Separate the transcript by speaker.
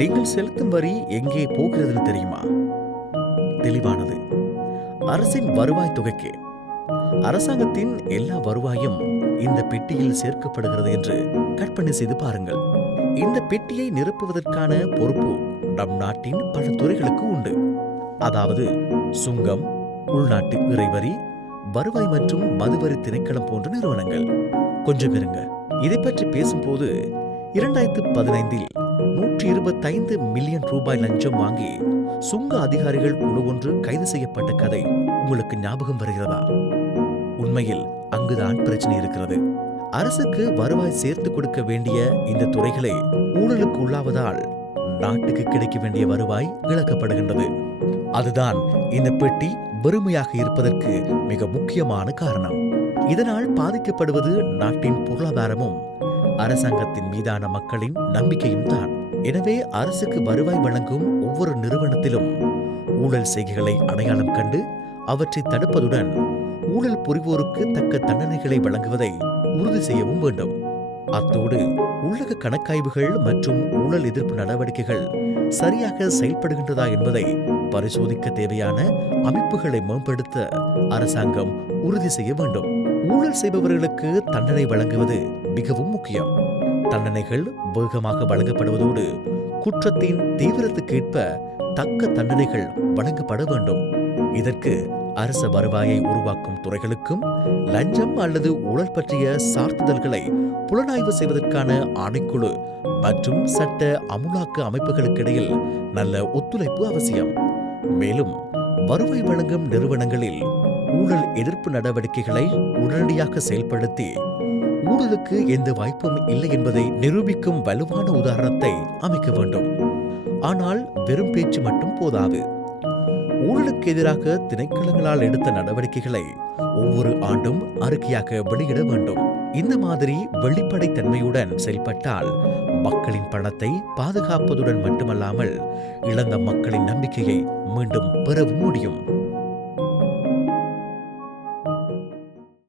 Speaker 1: நீங்கள் செலுத்தும் வரி எங்கே போகிறதுன்னு தெரியுமா? தெளிவானது. அரசின் வருவாய் தொகைக்கு. அரசாங்கத்தின் எல்லா வருவாயும் இந்த பெட்டியில் சேர்க்கப்படுகிறது என்று கற்பனை செய்து பாருங்கள். இந்த பெட்டியை நிரப்புவதற்கான பொறுப்பு நம் நாட்டின் பல துறைகளுக்கு உண்டு. அதாவது சுங்கம் உள்நாட்டு இறைவரி வருவாய் மற்றும் மதுவரி திணைக்களம் போன்ற நிறுவனங்கள். கொஞ்சம் இருங்க. இதை பற்றி பேசும்போது இரண்டாயிரத்து பதினைந்தில் நூற்றி இருபத்தைந்து மில்லியன் ரூபாய் லஞ்சம் வாங்கி சுங்க அதிகாரிகள் குழு ஒன்று கைது செய்யப்பட்ட கதை உங்களுக்கு ஞாபகம் வருகிறதா? உண்மையில் அங்குதான் பிரச்சனை இருக்கிறது. அரசுக்கு வருவாய் சேர்த்து கொடுக்க வேண்டிய இந்த துறைகளை ஊழலுக்கு உள்ளாவதால் நாட்டுக்கு கிடைக்க வேண்டிய வருவாய் இழக்கப்படுகின்றது. அதுதான் இந்த பெட்டி வெறுமையாக இருப்பதற்கு மிக முக்கியமான காரணம். இதனால் பாதிக்கப்படுவது நாட்டின் பொருளாதாரமும் அரசாங்கத்தின் மீதான மக்களின் நம்பிக்கையும் தான். எனவே அரசுக்கு வருவாய் வழங்கும் ஒவ்வொரு நிறுவனத்திலும் ஊழல் செய்கைகளை அடையாளம் கண்டு அவற்றை தடுப்பதுடன் ஊழல் புரிவோருக்கு தக்க தண்டனைகளை வழங்குவதை உறுதி செய்யவும் வேண்டும். அத்தோடு உள்ளக கணக்காய்வுகள் மற்றும் ஊழல் எதிர்ப்பு நடவடிக்கைகள் சரியாக செயல்படுகின்றதா என்பதை பரிசோதிக்க தேவையான அமைப்புகளை மேம்படுத்த அரசாங்கம் உறுதி செய்ய வேண்டும். ஊழல் செய்பவர்களுக்கு தண்டனை வழங்குவது மிகவும் முக்கியம். தண்டனைகள் வேகமாக வழங்கப்படுவதோடு குற்றத்தின் தீவிரத்துக்கேற்ப தக்க தண்டனைகள் வழங்கப்பட வேண்டும். இதற்கு அரச வருவாயை உருவாக்கும் துறைகளுக்கும் லஞ்சம் அல்லது ஊழல் பற்றிய சார்த்துதல்களை புலனாய்வு செய்வதற்கான ஆணைக்குழு மற்றும் சட்ட அமுலாக்க அமைப்புகளுக்கிடையில் நல்ல ஒத்துழைப்பு அவசியம். மேலும் வருவாய் வழங்கும் நிறுவனங்களில் ஊழல் எதிர்ப்பு நடவடிக்கைகளை உடனடியாக செயல்படுத்தி ஊழலுக்கு எந்த வாய்ப்பும் இல்லை என்பதை நிரூபிக்கும் வலுவான உதாரணத்தை அமைக்க வேண்டும். ஆனால் வெறும் பேச்சு மட்டும் போதாது. ஊழலுக்கு எதிராக திணைக்களங்களால் எடுத்த நடவடிக்கைகளை ஒவ்வொரு ஆண்டும் அறிக்கையாக வெளியிட வேண்டும். இந்த மாதிரி வெளிப்படைத்தன்மையுடன் செயல்பட்டால் மக்களின் பணத்தை பாதுகாப்பதுடன் மட்டுமல்லாமல் இழந்த மக்களின் நம்பிக்கையை மீண்டும் பெறவும் முடியும்.